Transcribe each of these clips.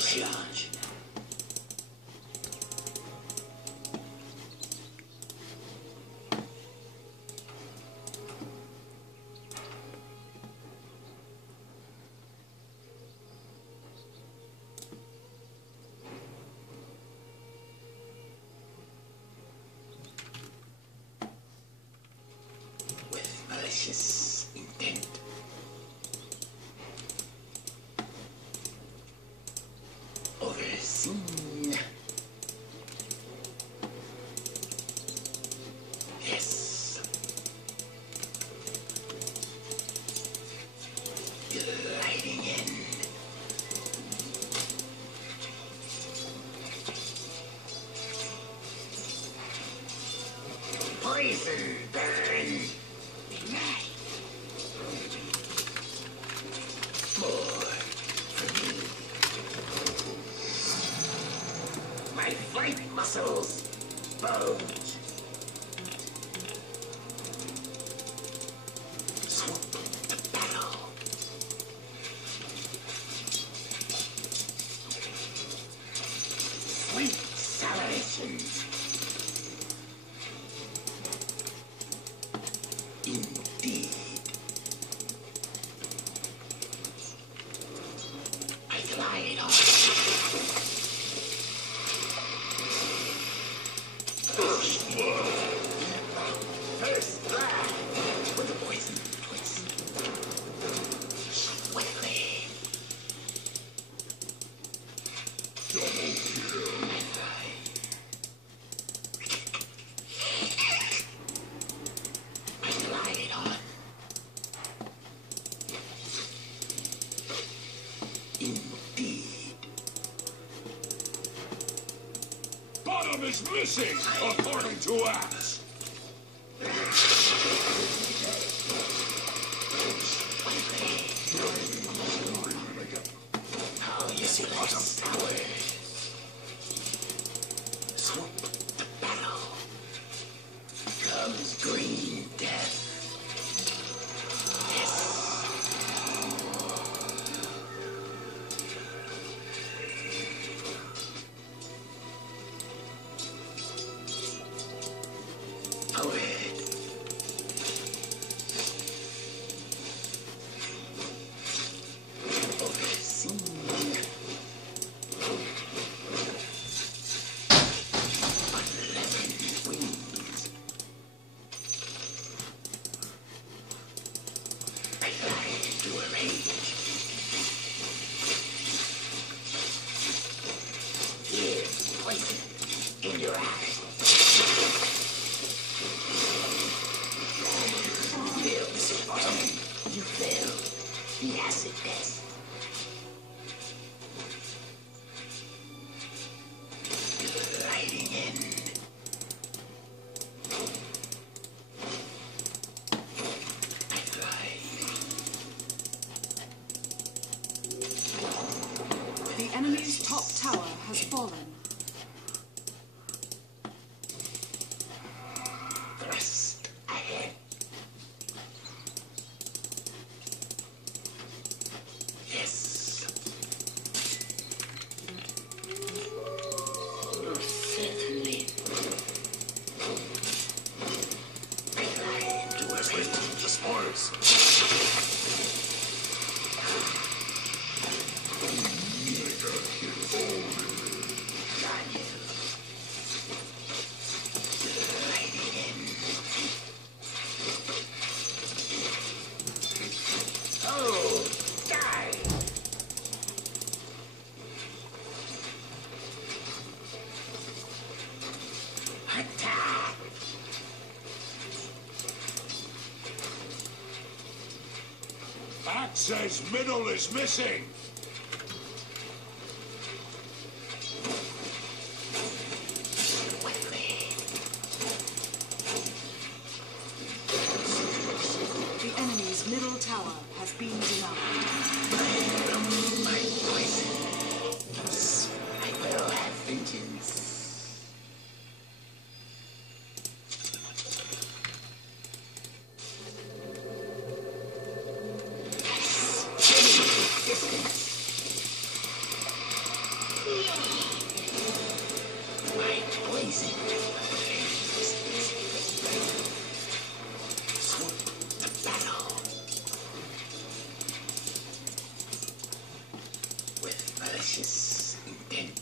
charge. With malicious intent. Overseen. Yes. Delighting in. Poison burn. More for me. My flight muscles bulge. Swoop the battle. Sweet salvation. Indeed. I glide on. First blood. First blood. With the poison twist. Swiftly. Double kill. I glide on. Indeed. Bottom is missing, according to Axe. How useless hours. Swoop the battle. Comes green death. Poet. Overseen. Unleavened wings. I glide into a rage. Here's poison in your eyes. Fail, Mr. Bottom. You fail. The acid test. Gliding in. I glide. The enemy's top tower has fallen. Thrust ahead. Yes. Certainly. I glide into a rage. The spoils. Daniel. Gliding in. Oh, die! Attack! Axe says middle is missing. Quickly. The enemy's middle tower has been denied. My poison. I will have vengeance. Distance. My poison. Swoop the battle. With malicious intent.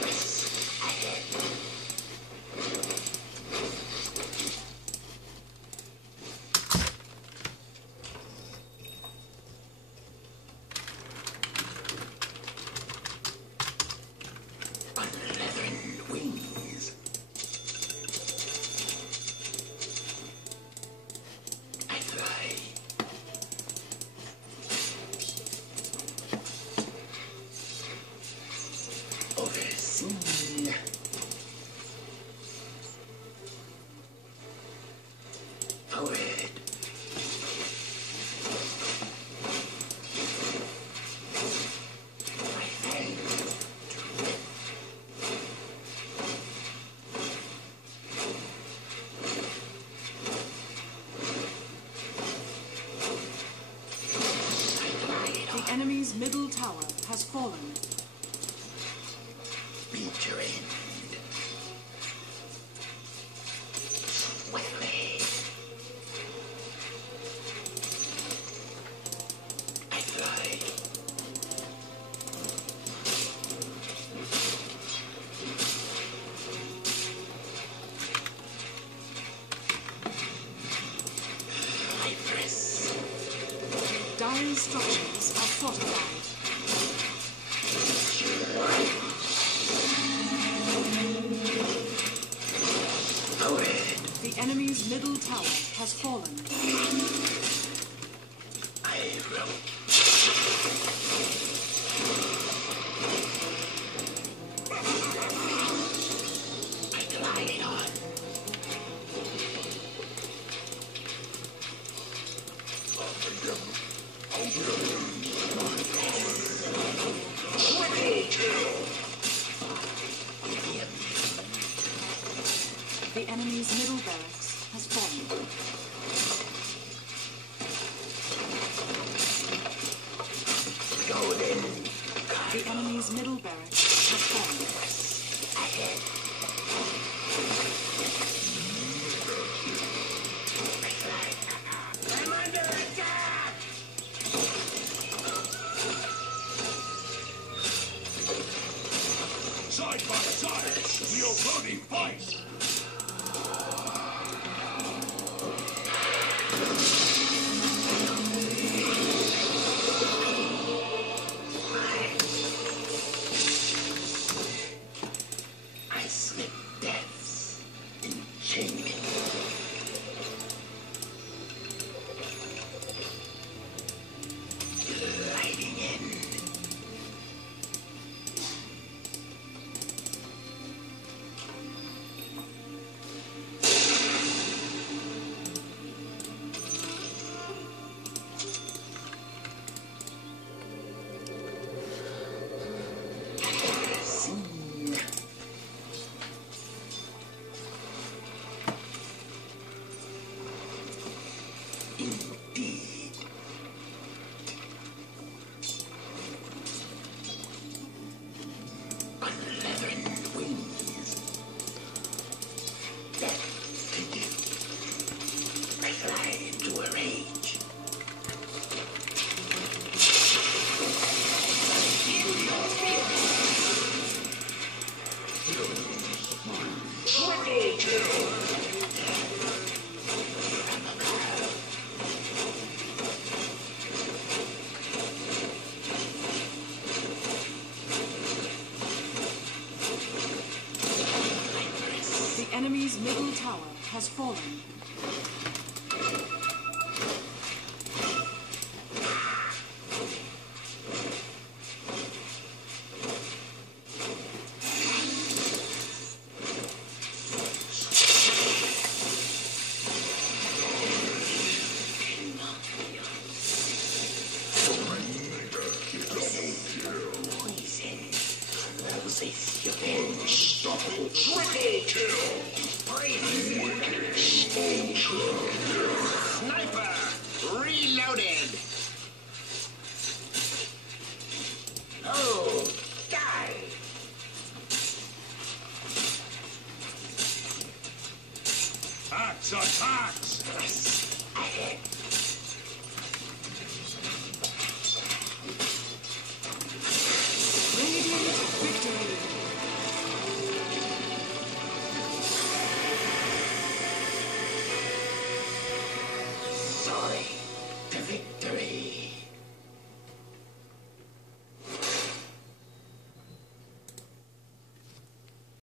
Press ahead. On leathern wings. I fly. Overseen. Forward. My hand. The enemy's middle tower has fallen. Beat your end. Swiftly. I fly. I press. Dire structures are fortified. Forward. The enemy's middle tower has fallen. I rope. I glide on. The enemy's middle barracks has fallen. Golden. The enemy's middle barracks has fallen. Ahead. I'm under attack! Side by side, the Oconee fight! I slip death's enchainment. Gliding in. Seen. Indeed. On leathern wings. That to do. I fly into a rage. Triple kill! The enemy's middle tower has fallen. Unstoppable triple kill! Wicked smoke! Attacks! Press ahead.